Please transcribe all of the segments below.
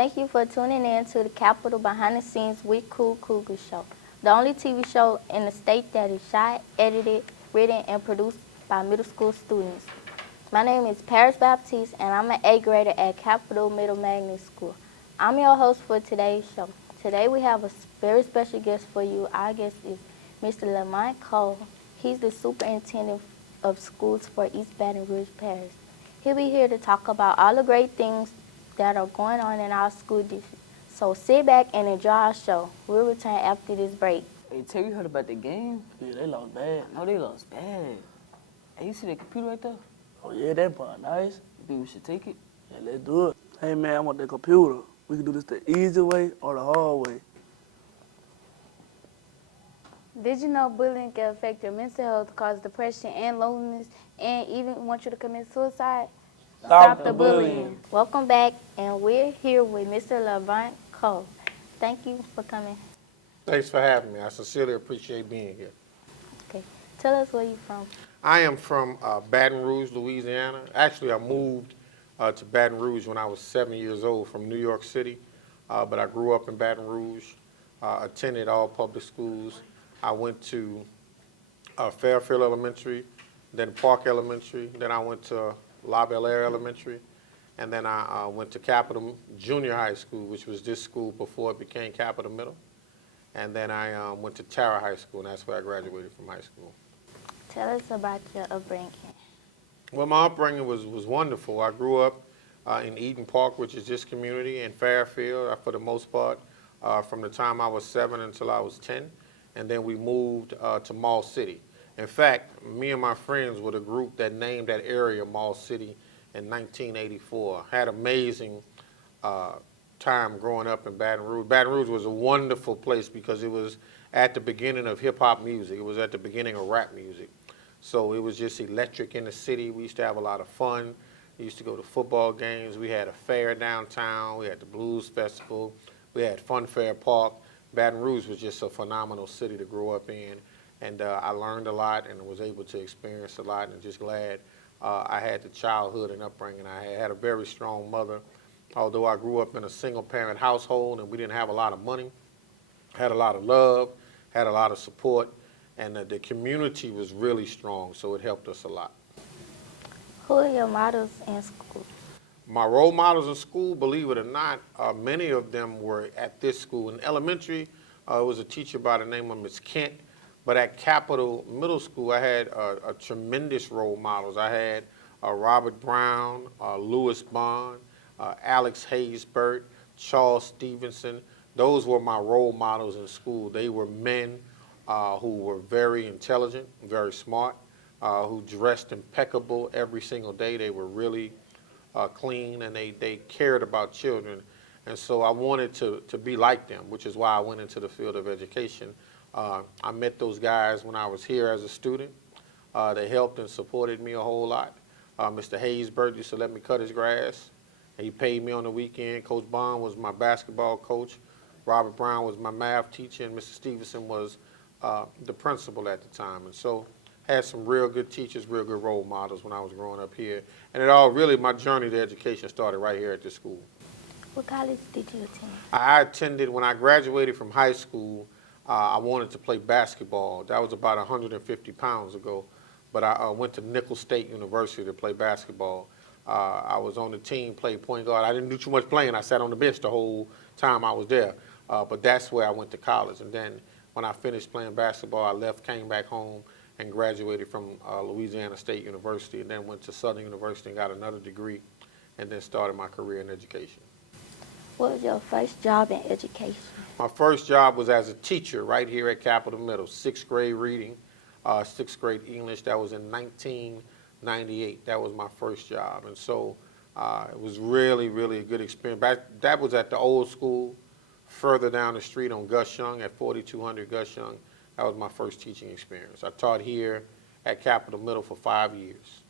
Thank you for tuning in to the Capital Behind the Scenes with Cool Cougar Show, the only TV show in the state that is shot, edited, written, and produced by middle school students. My name is Paris Baptiste, and I'm an 8th grader at Capital Middle Magnet School. I'm your host for today's show. Today we have a very special guest for you. Our guest is Mr. LaMont Cole. He's the superintendent of schools for East Baton Rouge Parish. He'll be here to talk about all the great things that are going on in our school district. So sit back and enjoy our show. We'll return after this break. Hey, Terry, you heard about the game? Yeah, they lost bad. No, they lost bad. Hey, you see that computer right there? Oh, yeah, that part nice. You think we should take it? Yeah, let's do it. Hey, man, I want that computer. We can do this the easy way or the hard way. Did you know bullying can affect your mental health, cause depression and loneliness, and even want you to commit suicide? Stop the bullying. Welcome back, and we're here with Mr. LaMont Cole. Thank you for coming. Thanks for having me. I sincerely appreciate being here. Okay, tell us where you're from. I am from Baton Rouge, Louisiana. Actually, I moved to Baton Rouge when I was 7 years old from New York City, but I grew up in Baton Rouge, attended all public schools. I went to Fairfield Elementary, then Park Elementary, then I went to La Belle Aire Elementary, and then I went to Capital Junior High School, which was this school before it became Capital Middle. And then I went to Tara High School, and that's where I graduated from high school. Tell us about your upbringing. Well, my upbringing was wonderful. I grew up in Eden Park, which is this community, in Fairfield, for the most part, from the time I was 7 until I was 10. And then we moved to Mall City. In fact, me and my friends were the group that named that area Mall City in 1984. Had amazing time growing up in Baton Rouge. Baton Rouge was a wonderful place because it was at the beginning of hip-hop music. It was at the beginning of rap music. So it was just electric in the city. We used to have a lot of fun. We used to go to football games. We had a fair downtown. We had the Blues Festival. We had Fun Fair Park. Baton Rouge was just a phenomenal city to grow up in. And I learned a lot and was able to experience a lot, and just glad I had the childhood and upbringing. I had a very strong mother. Although I grew up in a single-parent household and we didn't have a lot of money, had a lot of love, had a lot of support, and the community was really strong, so it helped us a lot. Who are your models in school? My role models in school, believe it or not, many of them were at this school. In elementary, it was a teacher by the name of Miss Kent. But at Capital Middle School, I had a tremendous role models. I had Robert Brown, Lewis Bond, Alex Haysbert, Charles Stevenson. Those were my role models in school. They were men who were very intelligent, very smart, who dressed impeccable every single day. They were really clean, and they cared about children. And so I wanted to be like them, which is why I went into the field of education. I met those guys when I was here as a student. They helped and supported me a whole lot. Mr. Haysbert used to let me cut his grass. He paid me on the weekend. Coach Bond was my basketball coach. Robert Brown was my math teacher, and Mr. Stevenson was the principal at the time. And so had some real good teachers, real good role models when I was growing up here. And it all really, my journey to education started right here at this school. What college did you attend? I attended, when I graduated from high school, I wanted to play basketball. That was about 150 pounds ago. But I went to Nicholls State University to play basketball. I was on the team, played point guard. I didn't do too much playing. I sat on the bench the whole time I was there. But that's where I went to college. And then when I finished playing basketball, I left, came back home, and graduated from Louisiana State University, and then went to Southern University and got another degree, and then started my career in education. What was your first job in education? My first job was as a teacher right here at Capital Middle, 6th grade reading, 6th grade English. That was in 1998. That was my first job. And so it was really, really a good experience. That was at the old school, further down the street on Gus Young at 4200 Gus Young. That was my first teaching experience. I taught here at Capital Middle for 5 years.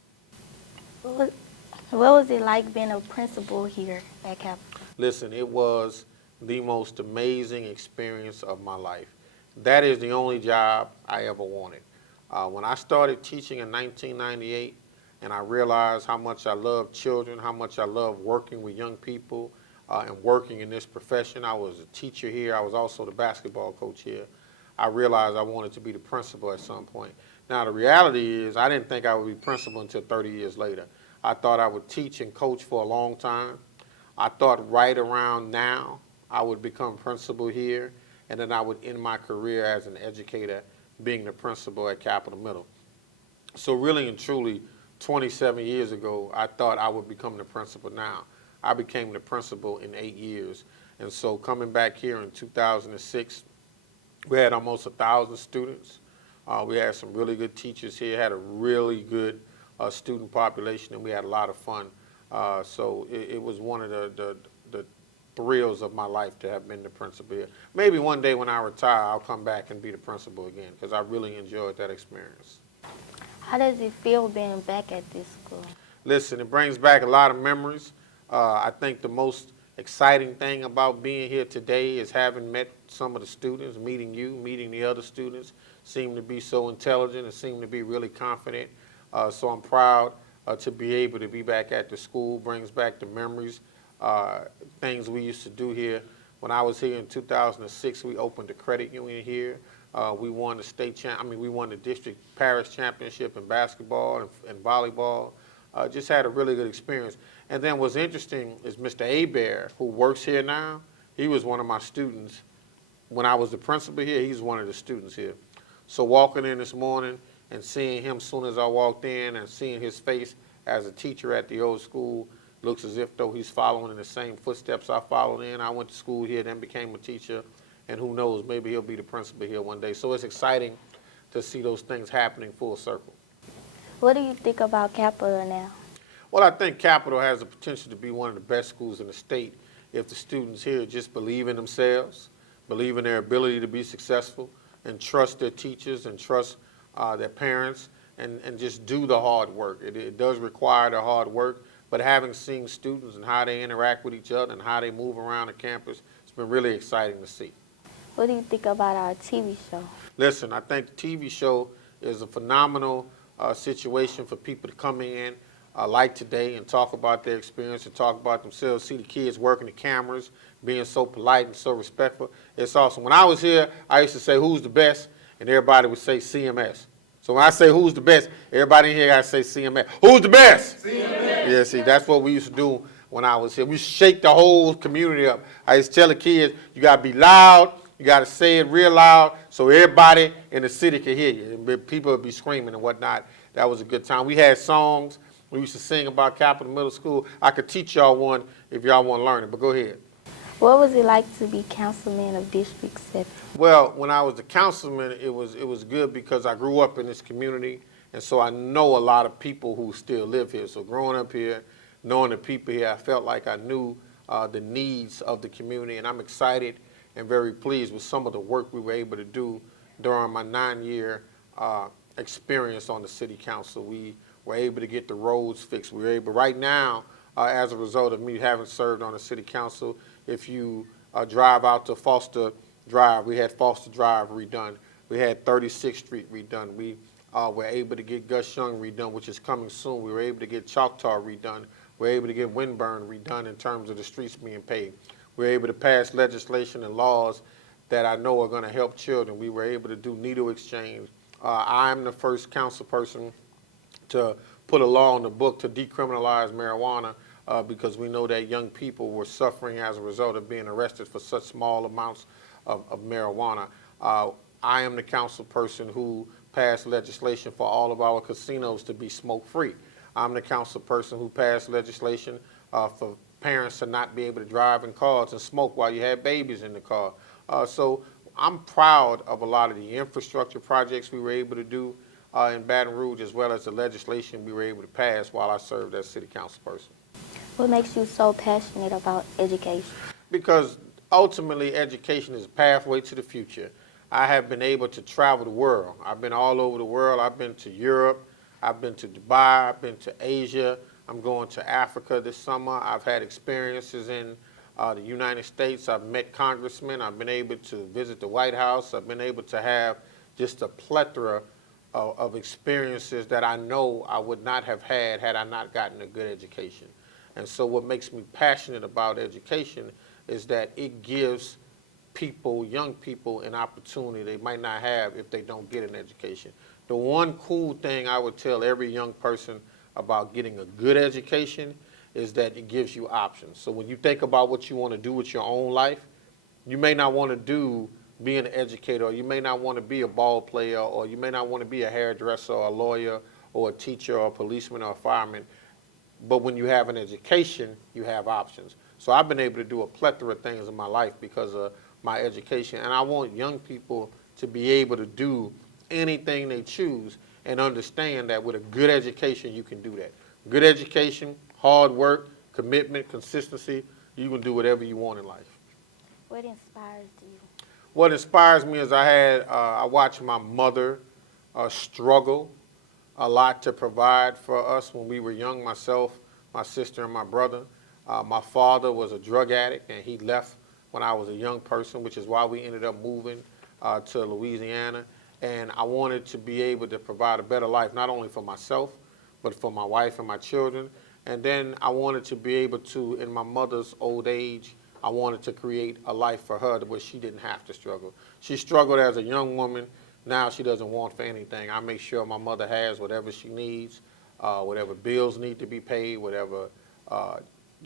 What was it like being a principal here at Capital? Listen, it was the most amazing experience of my life. That is the only job I ever wanted. When I started teaching in 1998, and I realized how much I love children, how much I love working with young people, and working in this profession. I was a teacher here. I was also the basketball coach here. I realized I wanted to be the principal at some point. Now, the reality is I didn't think I would be principal until 30 years later. I thought I would teach and coach for a long time. I thought right around now I would become principal here, and then I would end my career as an educator being the principal at Capital Middle. So really and truly, 27 years ago, I thought I would become the principal now. I became the principal in 8 years. And so coming back here in 2006, we had almost 1,000 students. We had some really good teachers here, had a really good student population, and we had a lot of fun. So it was one of the thrills of my life to have been the principal here. Maybe one day when I retire, I'll come back and be the principal again, because I really enjoyed that experience. How does it feel being back at this school? Listen, it brings back a lot of memories. I think the most exciting thing about being here today is having met some of the students, meeting you, meeting the other students, seem to be so intelligent and seem to be really confident. So I'm proud to be able to be back at the school, brings back the memories, things we used to do here. When I was here in 2006, we opened the credit union here. We won the we won the district parish championship in basketball and volleyball. Just had a really good experience. And then what's interesting is Mr. Abear, who works here now, he was one of my students. When I was the principal here, he's one of the students here. So walking in this morning and seeing him as soon as I walked in and seeing his face as a teacher at the old school, looks as if though he's following in the same footsteps I followed in. I went to school here, then became a teacher, and who knows, maybe he'll be the principal here one day. So it's exciting to see those things happening full circle. What do you think about Capital now? Well, I think Capital has the potential to be one of the best schools in the state if the students here just believe in themselves, believe in their ability to be successful, and trust their teachers and trust their parents, and just do the hard work. It does require the hard work, but having seen students and how they interact with each other and how they move around the campus, it's been really exciting to see. What do you think about our TV show? Listen, I think the TV show is a phenomenal situation for people to come in like today and talk about their experience and talk about themselves, see the kids working the cameras, being so polite and so respectful. It's awesome. When I was here, I used to say, who's the best? And everybody would say CMS. So when I say who's the best, everybody in here got to say CMS. Who's the best? CMS. Yeah, see, that's what we used to do when I was here. We shake the whole community up. I used to tell the kids, you got to be loud, you got to say it real loud so everybody in the city can hear you. And people would be screaming and whatnot. That was a good time. We had songs. We used to sing about Capital Middle School. I could teach y'all one if y'all want to learn it, but go ahead. What was it like to be councilman of District 7? Well, when I was the councilman, it was good because I grew up in this community, and so I know a lot of people who still live here. So growing up here, knowing the people here, I felt like I knew the needs of the community, and I'm excited and very pleased with some of the work we were able to do during my 9-year experience on the city council. We were able to get the roads fixed. We were able, right now, as a result of me having served on the city council, if you drive out to Foster Drive, we had Foster Drive redone. We had 36th Street redone. We were able to get Gus Young redone, which is coming soon. We were able to get Choctaw redone. We were able to get Winburn redone in terms of the streets being paved. We were able to pass legislation and laws that I know are going to help children. We were able to do needle exchange. I'm the first council person to put a law in the book to decriminalize marijuana because we know that young people were suffering as a result of being arrested for such small amounts of marijuana. I am the council person who passed legislation for all of our casinos to be smoke-free. I'm the council person who passed legislation for parents to not be able to drive in cars and smoke while you had babies in the car. So I'm proud of a lot of the infrastructure projects we were able to do in Baton Rouge, as well as the legislation we were able to pass while I served as city council person. What makes you so passionate about education? Because ultimately education is a pathway to the future. I have been able to travel the world. I've been all over the world. I've been to Europe. I've been to Dubai. I've been to Asia. I'm going to Africa this summer. I've had experiences in the United States. I've met congressmen. I've been able to visit the White House. I've been able to have just a plethora of experiences that I know I would not have had I not gotten a good education. And so what makes me passionate about education is that it gives people, young people, an opportunity they might not have if they don't get an education. The one cool thing I would tell every young person about getting a good education is that it gives you options. So when you think about what you want to do with your own life, you may not want to do be an educator, or you may not want to be a ball player, or you may not want to be a hairdresser or a lawyer or a teacher or a policeman or a fireman. But when you have an education, you have options. So I've been able to do a plethora of things in my life because of my education. And I want young people to be able to do anything they choose and understand that with a good education, you can do that. Good education, hard work, commitment, consistency, you can do whatever you want in life. What inspires you? What inspires me is I watched my mother struggle a lot to provide for us when we were young, myself, my sister, and my brother. My father was a drug addict, and he left when I was a young person, which is why we ended up moving to Louisiana. And I wanted to be able to provide a better life, not only for myself, but for my wife and my children. And then I wanted to be able to, in my mother's old age, I wanted to create a life for her where she didn't have to struggle. She struggled as a young woman. Now she doesn't want for anything. I make sure my mother has whatever she needs, whatever bills need to be paid, whatever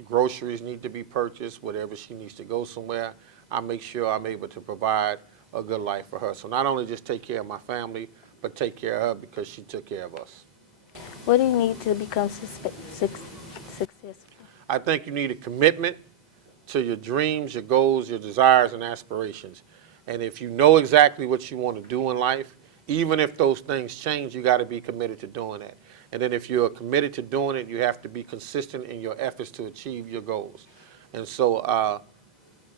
groceries need to be purchased, whatever she needs to go somewhere. I make sure I'm able to provide a good life for her. So not only just take care of my family, but take care of her because she took care of us. What do you need to become successful? I think you need a commitment to your dreams, your goals, your desires, and aspirations. And if you know exactly what you want to do in life, even if those things change, you got to be committed to doing that. And then if you're committed to doing it, you have to be consistent in your efforts to achieve your goals. And so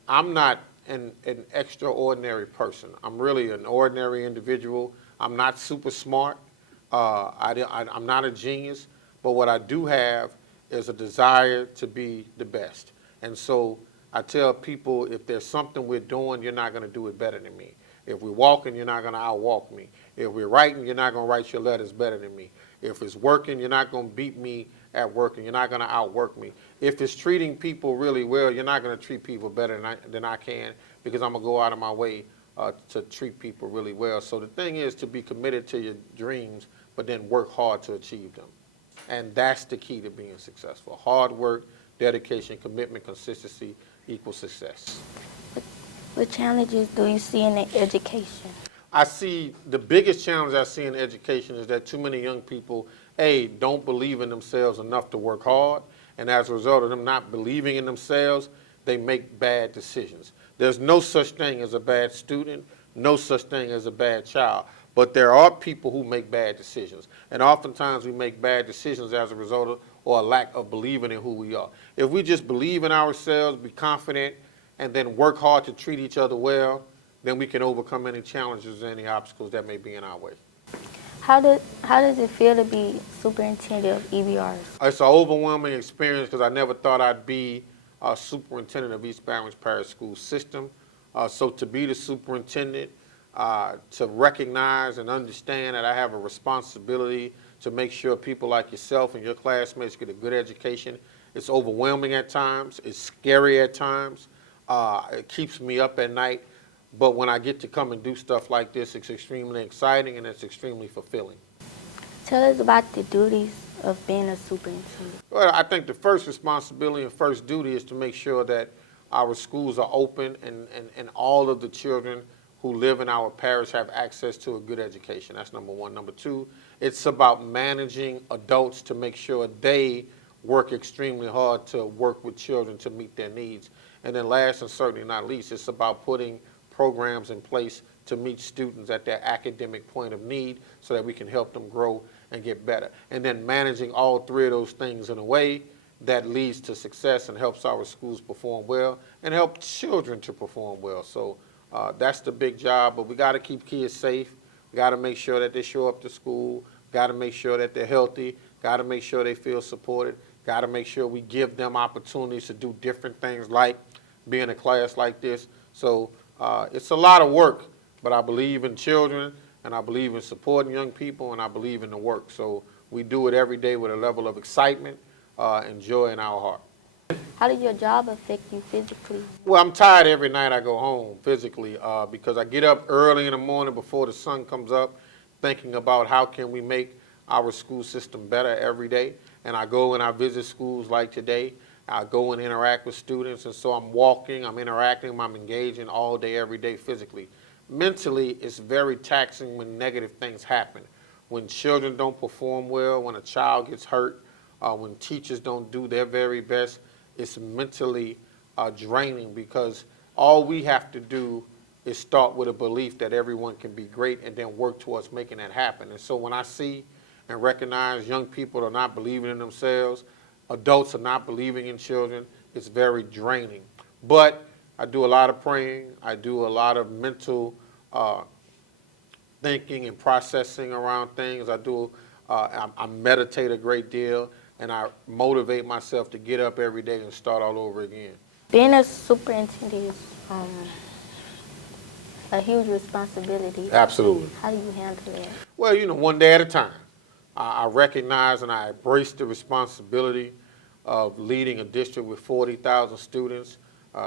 I'm not an extraordinary person. I'm really an ordinary individual. I'm not super smart. I'm not a genius. But what I do have is a desire to be the best. And so I tell people, if there's something we're doing, you're not going to do it better than me. If we're walking, you're not going to outwalk me. If we're writing, you're not going to write your letters better than me. If it's working, you're not going to beat me at working. You're not going to outwork me. If it's treating people really well, you're not going to treat people better than I can, because I'm going to go out of my way to treat people really well. So the thing is to be committed to your dreams, but then work hard to achieve them. And that's the key to being successful. Hard work, dedication, commitment, consistency equals success. What challenges do you see in the education? I see the biggest challenge I see in education is that too many young people, A, don't believe in themselves enough to work hard, and as a result of them not believing in themselves, they make bad decisions. There's no such thing as a bad student, no such thing as a bad child, but there are people who make bad decisions, and oftentimes we make bad decisions as a result of or a lack of believing in who we are. If we just believe in ourselves, be confident, and then work hard to treat each other well, then we can overcome any challenges, any obstacles that may be in our way. How does it feel to be superintendent of EBRs? It's an overwhelming experience because I never thought I'd be a superintendent of East Baton Rouge Parish School System. So to be the superintendent, to recognize and understand that I have a responsibility to make sure people like yourself and your classmates get a good education. It's overwhelming at times. It's scary at times. It keeps me up at night. But when I get to come and do stuff like this, it's extremely exciting and it's extremely fulfilling. Tell us about the duties of being a superintendent. Well, I think the first responsibility and first duty is to make sure that our schools are open and all of the children who live in our parish have access to a good education. That's number one. Number two, it's about managing adults to make sure they work extremely hard to work with children to meet their needs. And then last and certainly not least, it's about putting programs in place to meet students at their academic point of need so that we can help them grow and get better. And then managing all three of those things in a way that leads to success and helps our schools perform well and help children to perform well. So that's the big job, but we got to keep kids safe. We got to make sure that they show up to school. Got to make sure that they're healthy. Got to make sure they feel supported. Got to make sure we give them opportunities to do different things like be in a class like this. So it's a lot of work, but I believe in children, and I believe in supporting young people, and I believe in the work. So we do it every day with a level of excitement, and joy in our heart. How did your job affect you physically? Well, I'm tired every night I go home physically because I get up early in the morning before the sun comes up thinking about how can we make our school system better every day. And I go and I visit schools like today. I go and interact with students, and so I'm walking, I'm interacting, I'm engaging all day, every day physically. Mentally, it's very taxing when negative things happen. When children don't perform well, when a child gets hurt, when teachers don't do their very best, it's mentally draining because all we have to do is start with a belief that everyone can be great and then work towards making that happen. And so when I see and recognize young people are not believing in themselves, adults are not believing in children, it's very draining. But I do a lot of praying, I do a lot of mental thinking and processing around things. I meditate a great deal, and I motivate myself to get up every day and start all over again. Being a superintendent is a huge responsibility. Absolutely. How do you handle that? Well, you know, one day at a time. I recognize and I embrace the responsibility of leading a district with 40,000 students,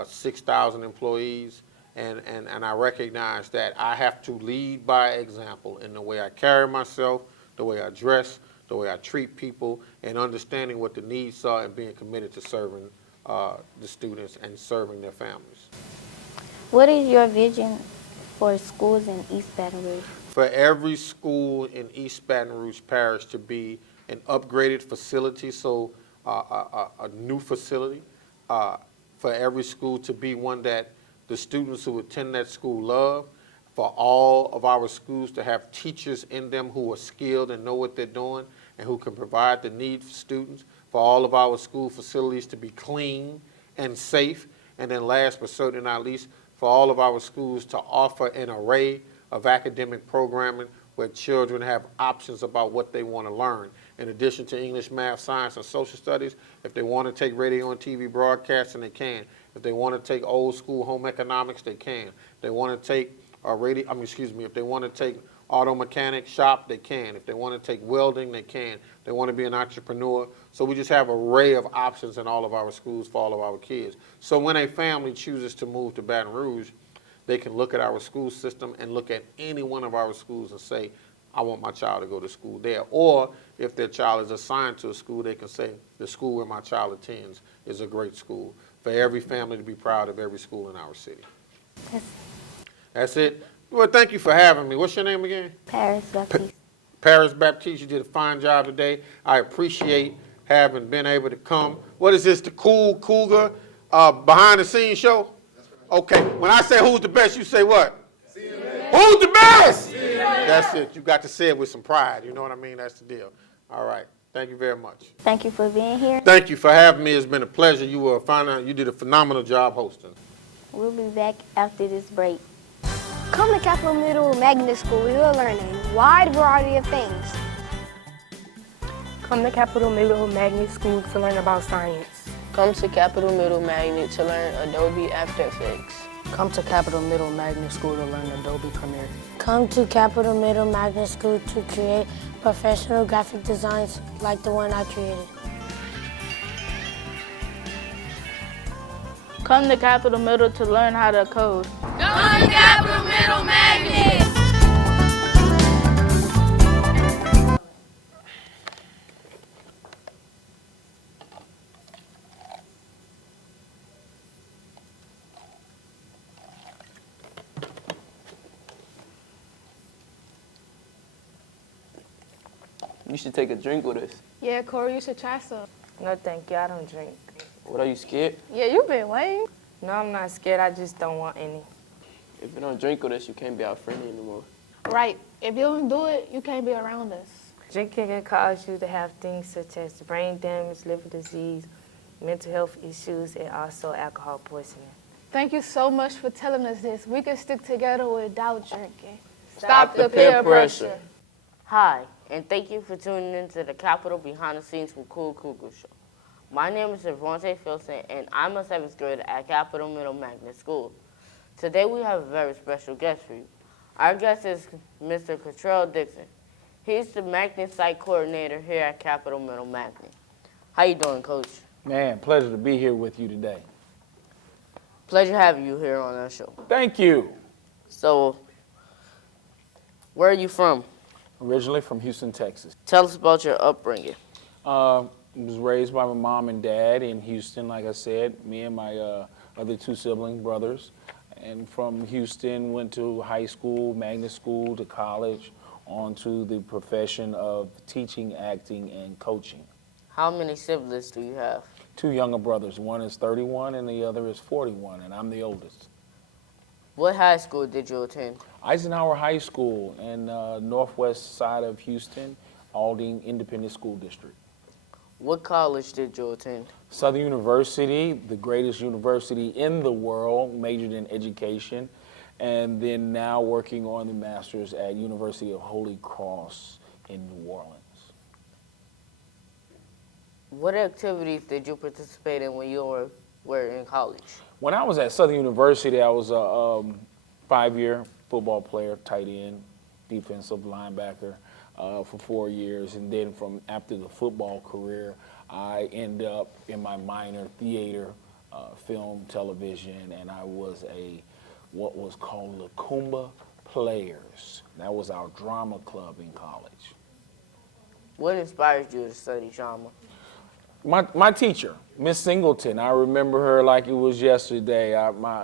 6,000 employees, and I recognize that I have to lead by example in the way I carry myself, the way I dress, the way I treat people, and understanding what the needs are and being committed to serving the students and serving their families. What is your vision for schools in East Baton Rouge? For every school in East Baton Rouge Parish to be an upgraded facility, so a new facility, for every school to be one that the students who attend that school love, for all of our schools to have teachers in them who are skilled and know what they're doing and who can provide the needs for students, for all of our school facilities to be clean and safe, and then last but certainly not least, for all of our schools to offer an array of academic programming where children have options about what they want to learn. In addition to English, math, science, and social studies, if they want to take radio and TV broadcasting, they can. If they want to take old school home economics, they can. If they want to take if they want to take auto mechanic shop, they can. If they want to take welding, they can. If they want to be an entrepreneur. So we just have an array of options in all of our schools for all of our kids. So when a family chooses to move to Baton Rouge, they can look at our school system and look at any one of our schools and say, I want my child to go to school there. Or if their child is assigned to a school, they can say, the school where my child attends is a great school. For every family to be proud of every school in our city. That's it. Well, thank you for having me. What's your name again? Paris Baptiste. Paris Baptiste, you did a fine job today. I appreciate having been able to come. What is this, the Cool Cougar behind the scenes show? Okay, when I say who's the best, you say what? Who's the best? That's it. You got to say it with some pride. You know what I mean? That's the deal. All right. Thank you very much. Thank you for being here. Thank you for having me. It's been a pleasure. You did a phenomenal job hosting. We'll be back after this break. Come to Capital Middle Magnet School. You'll learn a wide variety of things. Come to Capital Middle Magnet School to learn about science. Come to Capital Middle Magnet to learn Adobe After Effects. Come to Capital Middle Magnet School to learn Adobe Premiere. Come to Capital Middle Magnet School to create professional graphic designs like the one I created. Come to Capital Middle to learn how to code. Come to Capital Middle Magnet! You should take a drink with us. Yeah, Corey, you should try some. No, thank you. I don't drink. What, are you scared? Yeah, you've been lame. No, I'm not scared. I just don't want any. If you don't drink with us, you can't be our friend anymore. Right. If you don't do it, you can't be around us. Drinking can cause you to have things such as brain damage, liver disease, mental health issues, and also alcohol poisoning. Thank you so much for telling us this. We can stick together without drinking. Stop the peer pressure. Hi, and thank you for tuning in to the Capital Behind the Scenes with Cool Cougar Show. My name is Syrrvaunte Philson, and I'm a 7th grader at Capital Middle Magnet School. Today we have a very special guest for you. Our guest is Mr. Katrell Dixon. He's the Magnet Site Coordinator here at Capital Middle Magnet. How you doing, Coach? Man, pleasure to be here with you today. Pleasure having you here on our show. Thank you. So, where are you from? Originally from Houston, Texas. Tell us about your upbringing. Was raised by my mom and dad in Houston, like I said, me and my other two sibling brothers. And from Houston, went to high school, magnet school, to college, on to the profession of teaching, acting, and coaching. How many siblings do you have? Two younger brothers. One is 31 and the other is 41, and I'm the oldest. What high school did you attend? Eisenhower High School in northwest side of Houston, Aldine Independent School District. What college did you attend? Southern University, the greatest university in the world, majored in education, and then now working on the master's at University of Holy Cross in New Orleans. What activities did you participate in when you were in college? When I was at Southern University, I was a 5-year football player, tight end, defensive linebacker for 4 years. And then from after the football career, I ended up in my minor theater, film, television, and I was what was called Lacumba Players. That was our drama club in college. What inspired you to study drama? My teacher, Miss Singleton, I remember her like it was yesterday.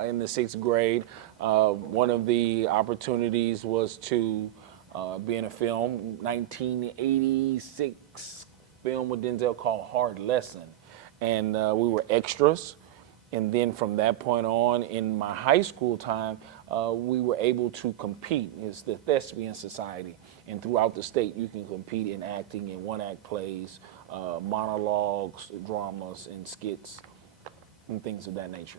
In the 6th grade, one of the opportunities was to be in a film, 1986 film with Denzel called Hard Lesson. And we were extras. And then from that point on, in my high school time, we were able to compete. It's the Thespian Society. And throughout the state, you can compete in acting, in one-act plays, monologues, dramas, and skits, and things of that nature.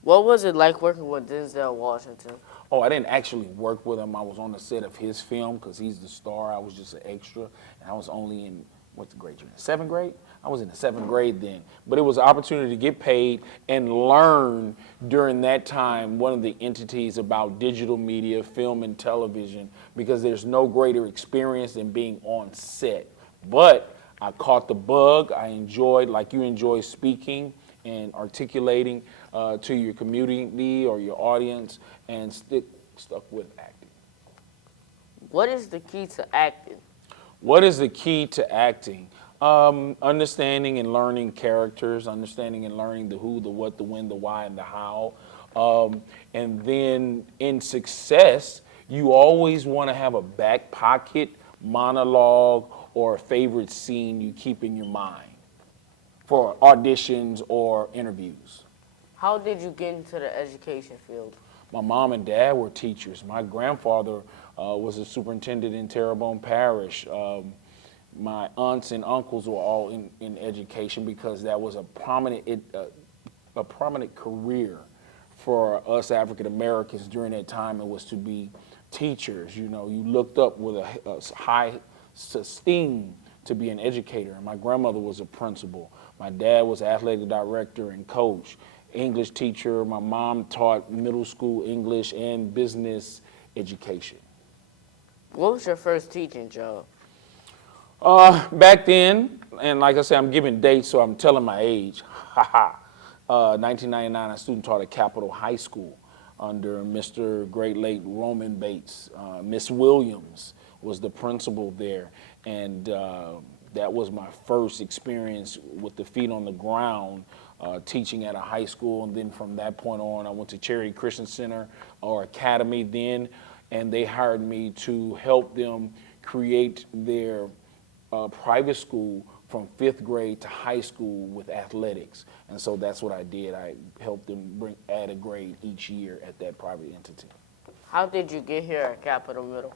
What was it like working with Denzel Washington? Oh, I didn't actually work with him. I was on the set of his film because he's the star. I was just an extra, and I was only in, what's the grade you're in? 7th grade? I was in the 7th grade then. But it was an opportunity to get paid and learn during that time one of the entities about digital media, film, and television, because there's no greater experience than being on set. But I caught the bug. I enjoyed, like you enjoy speaking and articulating to your community or your audience, and stuck with acting. What is the key to acting? What is the key to acting? Understanding and learning characters, understanding and learning the who, the what, the when, the why, and the how. And then in success, you always want to have a back pocket monologue or a favorite scene you keep in your mind for auditions or interviews. How did you get into the education field? My mom and dad were teachers. My grandfather was a superintendent in Terrebonne Parish. My aunts and uncles were all in education because that was a prominent career for us African Americans during that time. It was to be teachers. You know, you looked up with a high esteem to be an educator. My grandmother was a principal. My dad was athletic director and coach, English teacher. My mom taught middle school English and business education. What was your first teaching job? Back then, and like I said, I'm giving dates, so I'm telling my age. 1999, I student taught at Capitol High School under Mr. Great Late Roman Bates. Miss Williams was the principal there, and that was my first experience with the feet on the ground, teaching at a high school. And then from that point on, I went to Charity Christian Center or Academy then, and they hired me to help them create their private school from 5th grade to high school with athletics. And so that's what I did. I helped them add a grade each year at that private entity. How did you get here at Capitol Middle?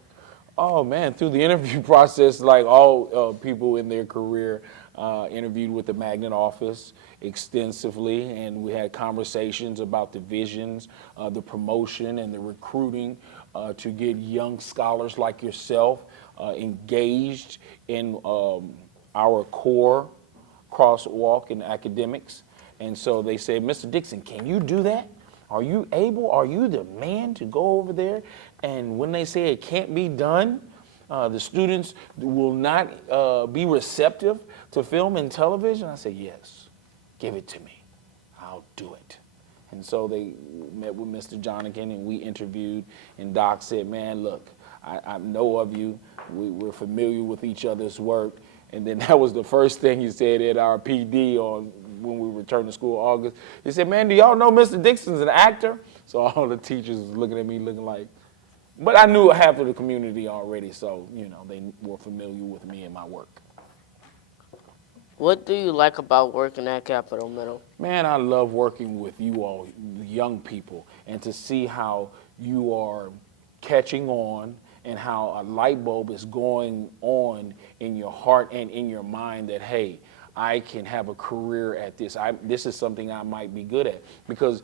Oh man, through the interview process, like all people in their career, interviewed with the magnet office extensively, and we had conversations about the visions, the promotion, and the recruiting to get young scholars like yourself engaged in our core crosswalk in academics. And so they said, Mr. Dixon, can you do that? Are you able, are you the man to go over there? And when they say it can't be done, The students will not be receptive to film and television. I said, yes, give it to me. I'll do it. And so they met with Mr. Jonigan and we interviewed, and Doc said, man, look, I know of you. We're familiar with each other's work. And then that was the first thing he said at our PD when we returned to school in August. He said, man, do y'all know Mr. Dixon's an actor? So all the teachers was looking at me looking like, but I knew half of the community already, so, you know, they were familiar with me and my work. What do you like about working at Capitol Middle? Man, I love working with you all, young people, and to see how you are catching on and how a light bulb is going on in your heart and in your mind that, hey, I can have a career at this. This is something I might be good at. Because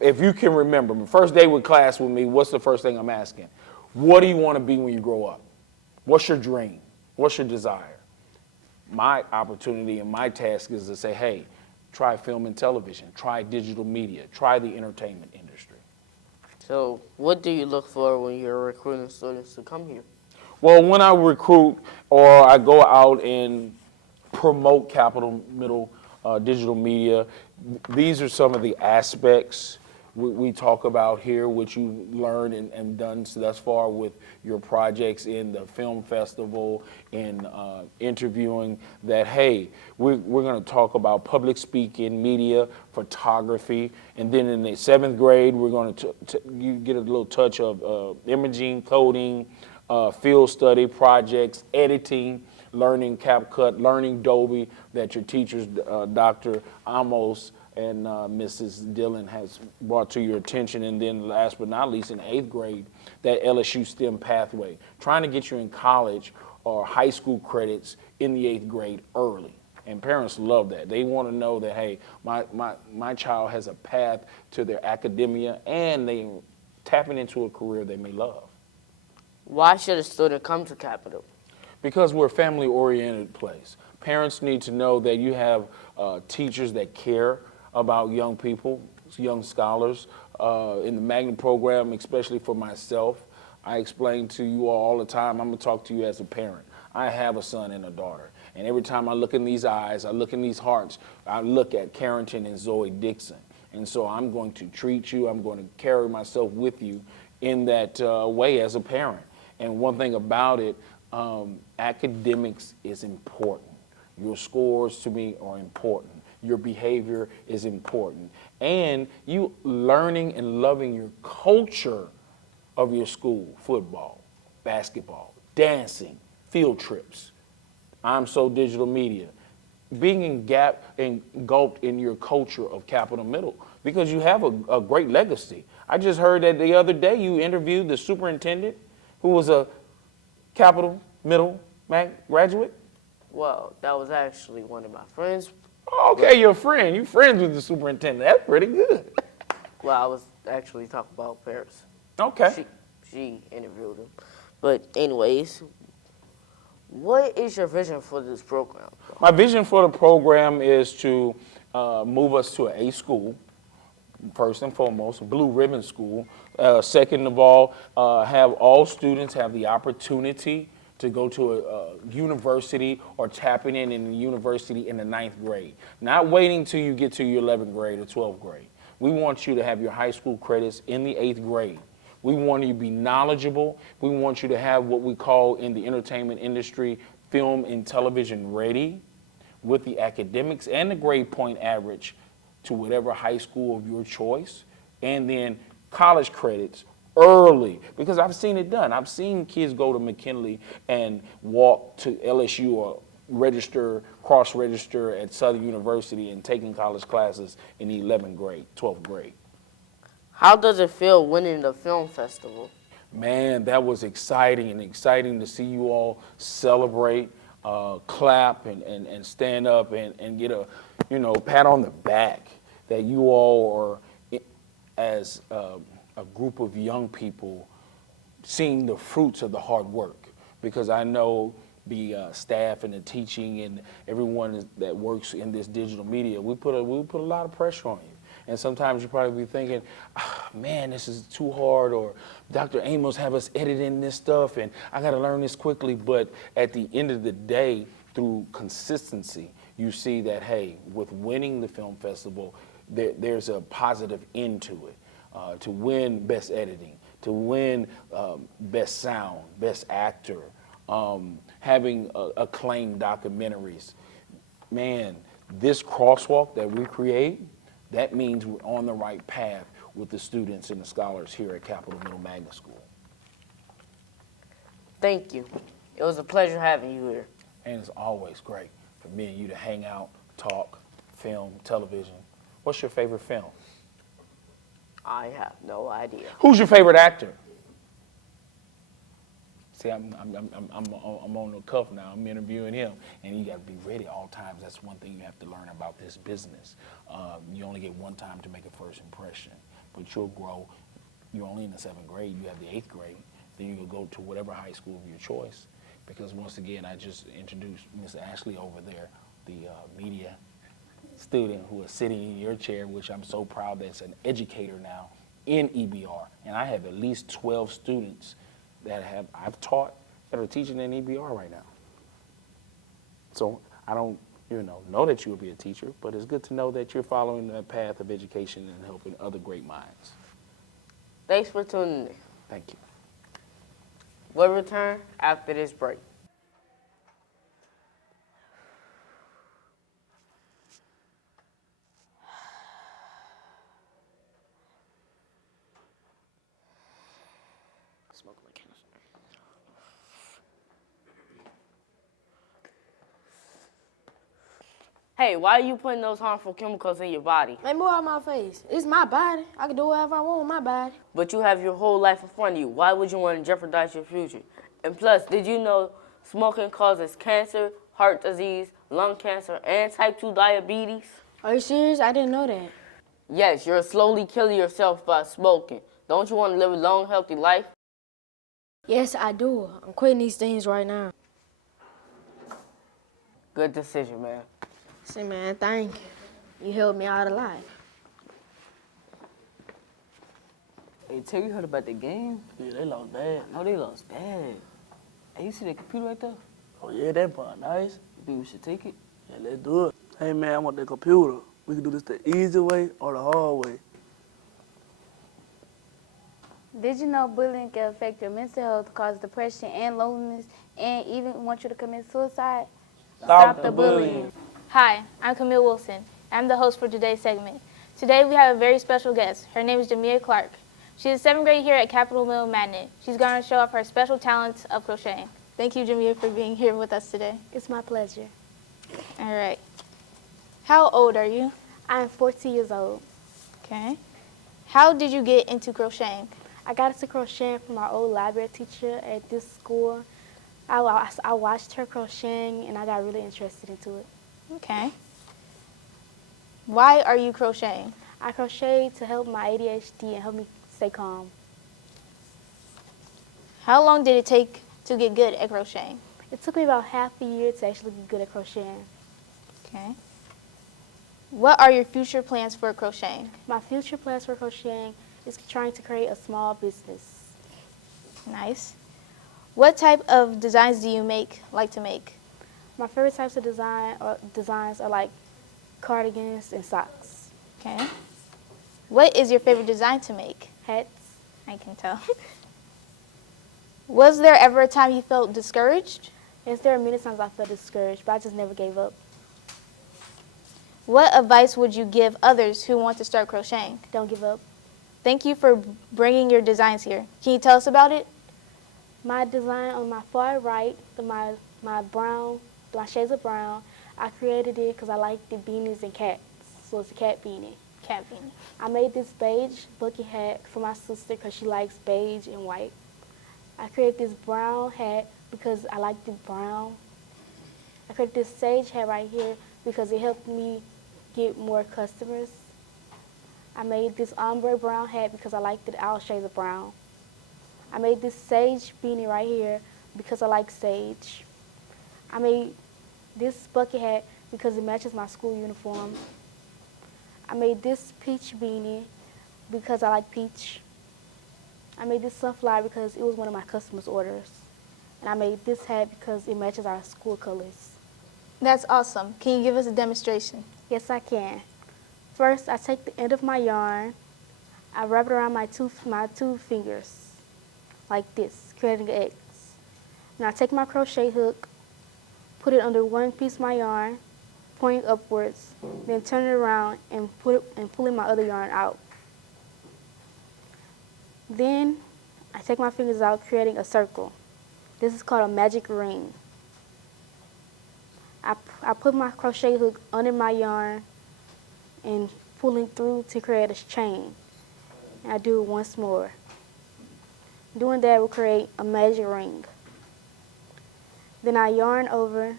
if you can remember, the first day with class with me, what's the first thing I'm asking? What do you want to be when you grow up? What's your dream? What's your desire? My opportunity and my task is to say, hey, try film and television, try digital media, try the entertainment industry. So what do you look for when you're recruiting students to come here? Well, when I recruit or I go out and promote Capitol Middle digital media, these are some of the aspects we talk about here, which you learned and done thus far with your projects in the film festival, in interviewing that, hey, we're going to talk about public speaking, media, photography, and then in the 7th grade, we're going to you get a little touch of imaging, coding, field study projects, editing, learning CapCut, learning Adobe that your teachers, Dr. Amos and Mrs. Dillon has brought to your attention. And then last but not least, in 8th grade, that LSU STEM pathway, trying to get you in college or high school credits in the 8th grade early. And parents love that. They want to know that, hey, my child has a path to their academia and they tapping into a career they may love. Why should a student come to Capitol? Because we're a family-oriented place. Parents need to know that you have teachers that care about young people, young scholars. In the magnet program, especially for myself, I explain to you all the time, I'm gonna talk to you as a parent. I have a son and a daughter. And every time I look in these eyes, I look in these hearts, I look at Carrington and Zoe Dixon. And so I'm going to treat you, I'm going to carry myself with you in that way as a parent. And one thing about it, academics is important. Your scores to me are important. Your behavior is important. And you learning and loving your culture of your school, football, basketball, dancing, field trips. I'm So Digital Media. Being engulfed in your culture of Capitol Middle because you have a great legacy. I just heard that the other day you interviewed the superintendent who was a Capitol Middle graduate. Well, that was actually one of my friends. Okay, your friend. You friends with the superintendent. That's pretty good. Well, I was actually talking about Paris. Okay. She interviewed him. But anyways, what is your vision for this program? My vision for the program is to move us to an A school, first and foremost, a blue ribbon school. Second of all, have all students have the opportunity to go to a university or tapping in a university in the 9th grade. Not waiting till you get to your 11th grade or 12th grade. We want you to have your high school credits in the 8th grade. We want you to be knowledgeable. We want you to have what we call in the entertainment industry, film and television ready with the academics and the grade point average to whatever high school of your choice. And then college credits early, because I've seen it done. I've seen kids go to McKinley and walk to LSU or register, cross-register at Southern University and taking college classes in the 11th grade, 12th grade. How does it feel winning the film festival? Man, that was exciting to see you all celebrate, clap and stand up and get a, pat on the back that you all are, as a group of young people, seeing the fruits of the hard work. Because I know the staff and the teaching and everyone that works in this digital media, we put a lot of pressure on you. And sometimes you probably be thinking, man, this is too hard, or Dr. Amos have us editing this stuff and I gotta learn this quickly. But at the end of the day, through consistency, you see that, hey, with winning the film festival, there's a positive end to it. To win best editing, to win best sound, best actor, having acclaimed documentaries. Man, this crosswalk that we create, that means we're on the right path with the students and the scholars here at Capital Middle Magnet School. Thank you. It was a pleasure having you here. And it's always great for me and you to hang out, talk, film, television. What's your favorite film? I have no idea. Who's your favorite actor? See, I'm on the cuff now. I'm interviewing him, and you got to be ready all times. That's one thing you have to learn about this business. You only get one time to make a first impression, but you'll grow. You're only in the 7th grade. You have the 8th grade. Then you will go to whatever high school of your choice. Because once again, I just introduced Miss Ashley over there, the media student who is sitting in your chair, which I'm so proud that's an educator now in EBR. And I have at least 12 students that I've taught that are teaching in EBR right now. So I don't, know that you will be a teacher, but it's good to know that you're following that path of education and helping other great minds. Thanks for tuning in. Thank you. We'll return after this break. Hey, why are you putting those harmful chemicals in your body? Man, move out my face. It's my body. I can do whatever I want with my body. But you have your whole life in front of you. Why would you want to jeopardize your future? And plus, did you know smoking causes cancer, heart disease, lung cancer, and type 2 diabetes? Are you serious? I didn't know that. Yes, you're slowly killing yourself by smoking. Don't you want to live a long, healthy life? Yes, I do. I'm quitting these things right now. Good decision, man. Say, man, thank you. You helped me out a lot. Hey, Terry, you heard about the game? Yeah, they lost bad. No, they lost bad. Hey, you see that computer right there? Oh, yeah, that part nice. You think we should take it? Yeah, let's do it. Hey, man, I want that computer. We can do this the easy way or the hard way. Did you know bullying can affect your mental health, cause depression and loneliness, and even want you to commit suicide? Stop the bullying. Hi, I'm Camille Wilson. I'm the host for today's segment. Today we have a very special guest. Her name is Jamia Clark. She's in 7th grade here at Capital Middle Magnet. She's going to show off her special talents of crocheting. Thank you, Jamia, for being here with us today. It's my pleasure. All right. How old are you? I'm 14 years old. Okay. How did you get into crocheting? I got into crocheting from my old library teacher at this school. I watched her crocheting, and I got really interested into it. Okay. Why are you crocheting? I crochet to help my ADHD and help me stay calm. How long did it take to get good at crocheting? It took me about half a year to actually get good at crocheting. Okay. What are your future plans for crocheting? My future plans for crocheting is trying to create a small business. Nice. What type of designs do you like to make? My favorite types of designs are like cardigans and socks. Okay. What is your favorite design to make? Hats. I can tell. Was there ever a time you felt discouraged? Yes, there are many times I felt discouraged, but I just never gave up. What advice would you give others who want to start crocheting? Don't give up. Thank you for bringing your designs here. Can you tell us about it? My design on my far right, my shades of brown, I created it because I like the beanies and cats. So it's a cat beanie. Cat beanie. I made this beige bucket hat for my sister because she likes beige and white. I created this brown hat because I like the brown. I created this sage hat right here because it helped me get more customers. I made this ombre brown hat because I like all shades of brown. I made this sage beanie right here because I like sage. I made this bucket hat because it matches my school uniform. I made this peach beanie because I like peach. I made this sunflower because it was one of my customers' orders. And I made this hat because it matches our school colors. That's awesome. Can you give us a demonstration? Yes, I can. First, I take the end of my yarn, I wrap it around my two fingers, like this, creating an X. Now I take my crochet hook, put it under one piece of my yarn, pointing upwards, then turn it around and pulling my other yarn out. Then I take my fingers out, creating a circle. This is called a magic ring. I put my crochet hook under my yarn and pulling through to create a chain. And I do it once more. Doing that will create a magic ring. Then I yarn over,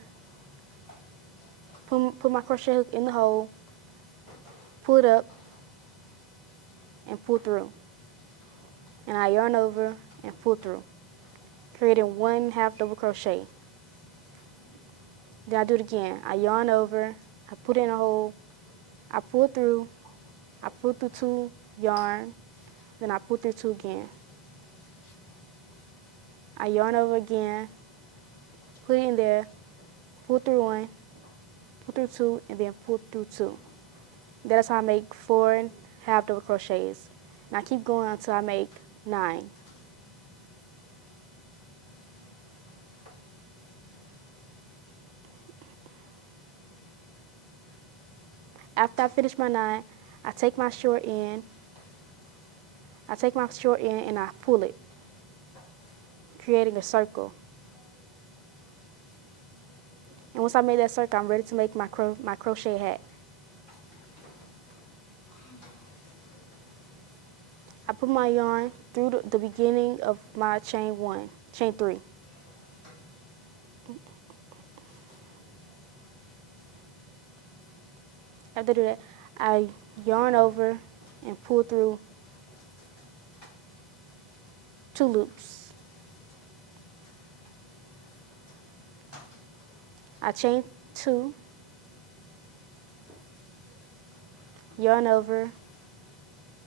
put my crochet hook in the hole, pull it up, and pull through. And I yarn over and pull through, creating 1/2 double crochet. Then I do it again. I yarn over, I put it in a hole, I pull through 2 yarn, then I pull through 2 again. I yarn over again, put it in there, pull through 1, pull through 2, and then pull through 2. That's how I make 4.5 double crochets. And I keep going until I make 9. After I finish my 9, I take my short end and I pull it, creating a circle. And once I made that circle, I'm ready to make my crochet hat. I put my yarn through the beginning of my chain 3. After I do that, I yarn over and pull through 2 loops. I chain 2, yarn over,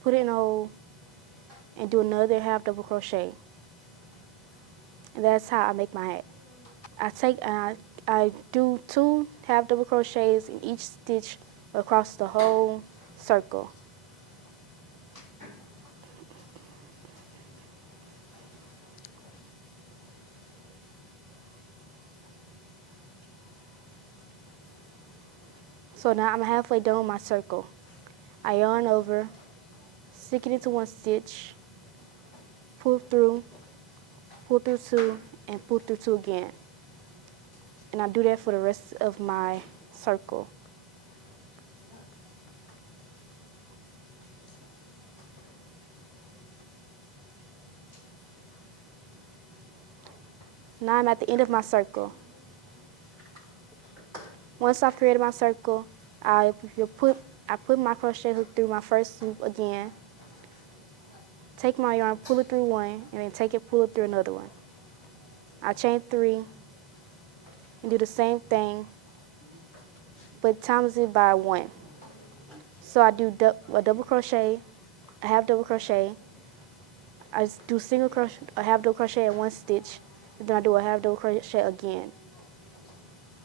put it in a hole, and do another 1/2 double crochet. And that's how I make my hat. I do 2 1/2 double crochets in each stitch across the whole circle. So now I'm halfway done with my circle. I yarn over, stick it into 1 stitch, pull through 2, and pull through 2 again. And I do that for the rest of my circle. Now I'm at the end of my circle. Once I've created my circle, I put my crochet hook through my first loop again, take my yarn, pull it through 1, and then take it, pull it through another one. I chain 3 and do the same thing, but times it by 1. So I do a double crochet, a 1/2 double crochet, I do single crochet, a 1/2 double crochet in 1 stitch, and then I do a 1/2 double crochet again.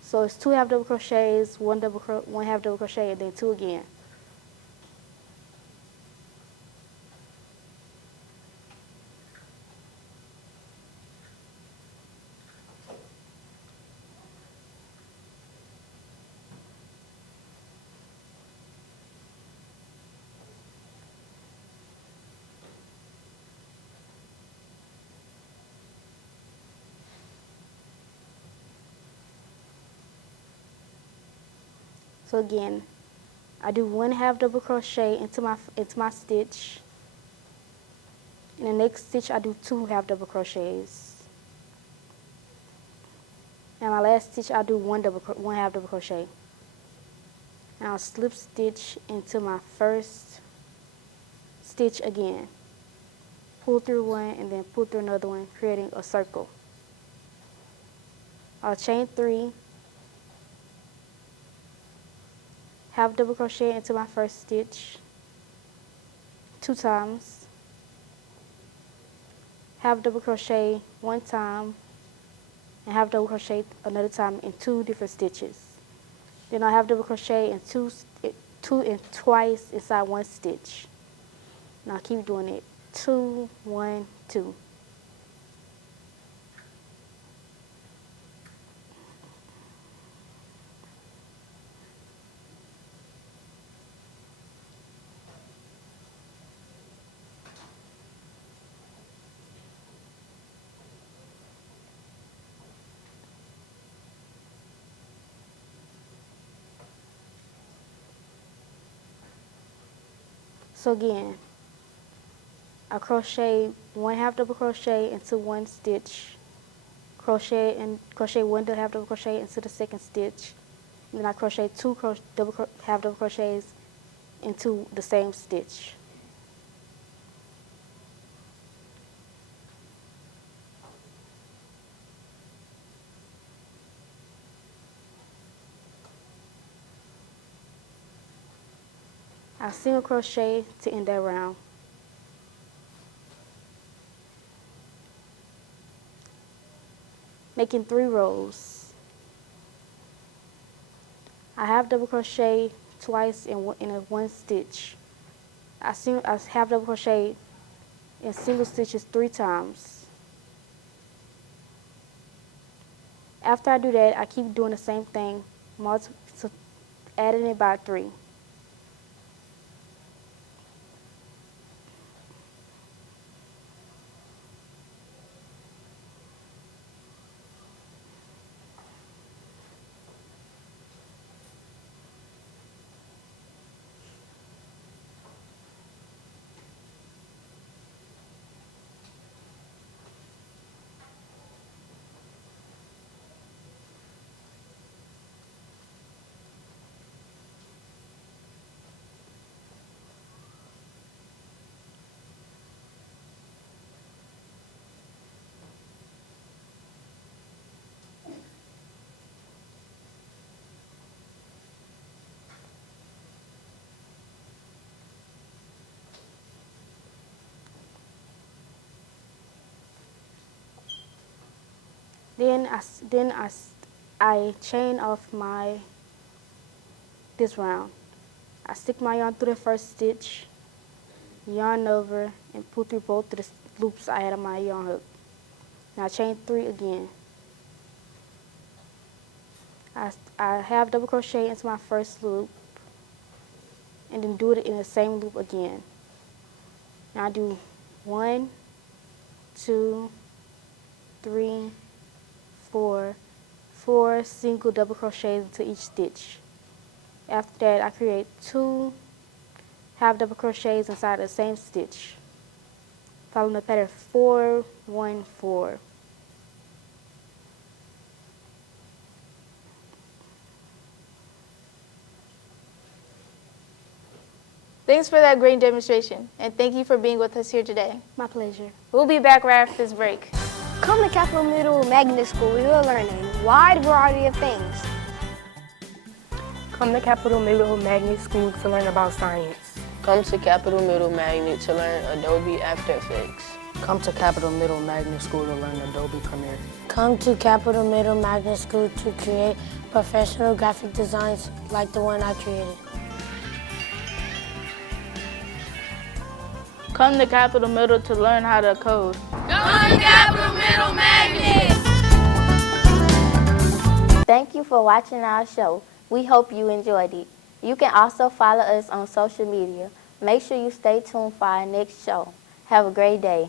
So it's 2 1/2 double crochets, 1 1/2 double crochet, and then 2 again. So again, I do 1 1/2 double crochet into my stitch. In the next stitch, I do 2 1/2 double crochets. And my last stitch, I do 1 1/2 double crochet. And I'll slip stitch into my first stitch again. Pull through 1 and then pull through another one, creating a circle. I'll chain 3, half double crochet into my first stitch 2 times, half double crochet 1 time, and half double crochet another time in 2 different stitches. Then I half double crochet in two and twice inside 1 stitch. Now keep doing it. 2, 1, 2. So again, I crochet 1 half double crochet into 1 stitch, crochet 1 half double crochet into the second stitch, and then I crochet 2 half double crochets into the same stitch. I'll single crochet to end that round. Making 3 rows. I half double crochet twice in one stitch. I half double crochet in single stitches 3 times. After I do that, I keep doing the same thing, adding it by 3. Then I chain off this round. I stick my yarn through the first stitch, yarn over, and pull through both of the loops I had on my yarn hook. Now chain 3 again. I half double crochet into my first loop, and then do it in the same loop again. Now I do 1, 2, 3, 4 single double crochets into each stitch. After that, I create 2 half double crochets inside the same stitch, following the pattern 4, 1, 4. Thanks for that great demonstration, and thank you for being with us here today. My pleasure. We'll be back right after this break. Come to Capital Middle Magnet School. We will learn a wide variety of things. Come to Capital Middle Magnet School to learn about science. Come to Capital Middle Magnet to learn Adobe After Effects. Come to Capital Middle Magnet School to learn Adobe Premiere. Come to Capital Middle Magnet School to create professional graphic designs like the one I created. Come to Capital Middle to learn how to code. Come to Capital Middle Magnet! Thank you for watching our show. We hope you enjoyed it. You can also follow us on social media. Make sure you stay tuned for our next show. Have a great day.